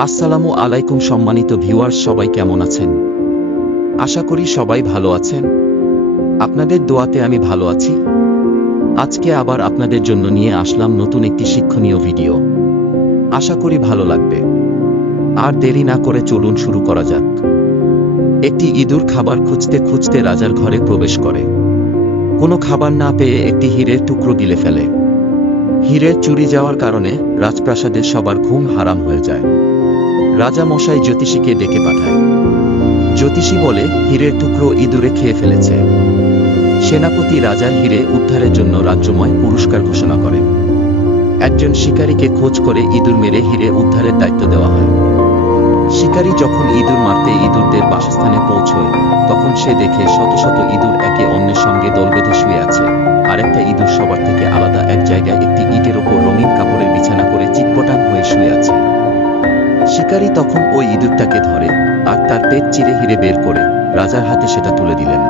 আসসালামু আলাইকুম সম্মানিত ভিউয়ার্স, সবাই কেমন আছেন? আশা করি সবাই ভালো আছেন। আপনাদের দোয়াতে আমি ভালো আছি। আজকে আবার আপনাদের জন্য নিয়ে আসলাম নতুন একটি শিক্ষণীয় ভিডিও। আশা করি ভালো লাগবে। আর দেরি না করে চলুন শুরু করা যাক। একটি ইঁদুর খাবার খুঁজতে খুঁজতে রাজার ঘরে প্রবেশ করে। কোনো খাবার না পেয়ে একটি হীরের টুকরো গিলে ফেলে। হীরের চুরি যাওয়ার কারণে রাজপ্রাসাদের সবার ঘুম হারাম হয়ে যায়। রাজা মশাই জ্যোতিষীকে ডেকে পাঠায়। জ্যোতিষী বলে, হীরের টুকরো ইঁদুরে খেয়ে ফেলেছে। সেনাপতি রাজার হীরে উদ্ধারের জন্য রাজ্যময় পুরস্কার ঘোষণা করে একজন শিকারীকে খোঁজ করে ইঁদুর মেরে হীরে উদ্ধারের দায়িত্ব দেওয়া হয়। শিকারী যখন ইঁদুর মারতে ইঁদুরদের বাসস্থানে পৌঁছয়, তখন সে দেখে শত শত ইঁদুর একে অন্যের সঙ্গে দল বেঁধে শিকারী তখন ওই ইঁদুরটাকে ধরে আর তার পেট চিরে হিরে বের করে রাজার হাতে সেটা তুলে দিলেন।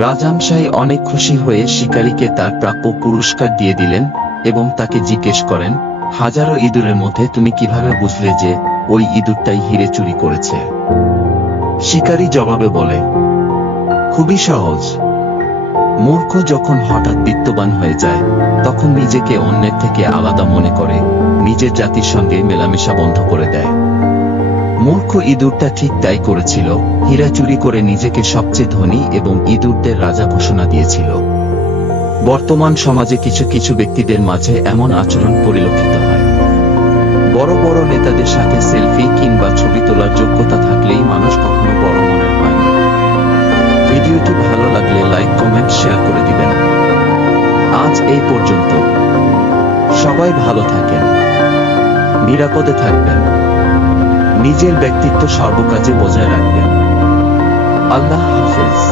রাজামশাই অনেক খুশি হয়ে শিকারীকে তার প্রাপ্য পুরস্কার দিয়ে দিলেন এবং তাকে জিজ্ঞেস করেন, হাজারো ইঁদুরের মধ্যে তুমি কীভাবে বুঝলে যে ওই ইঁদুরটাই হিরে চুরি করেছে? শিকারী জবাবে বলে, খুবই সহজ। মূর্খ যখন হঠাৎ বিত্তবান হয়ে যায়, তখন নিজেকে অন্যের থেকে আলাদা মনে করে, নিজের জাতির সঙ্গে মেলামেশা বন্ধ করে দেয়। মূর্খ ইঁদুরটা ঠিক তাই করেছিল, হীরা চুরি করে নিজেকে সবচেয়ে ধনী এবং ইঁদুরদের রাজা ঘোষণা দিয়েছিল। বর্তমান সমাজে কিছু কিছু ব্যক্তিদের মাঝে এমন আচরণ পরিলক্ষিত হয়। বড় বড় নেতাদের সাথে সেলফি কিংবা ছবি তোলার যোগ্যতা এই পর্যন্ত। সবাই ভালো থাকেন নিরাপদে থাকবেন নিজের ব্যক্তিত্ব সর্বকাজে বজায় রাখবেন। আল্লাহ হাফেজ।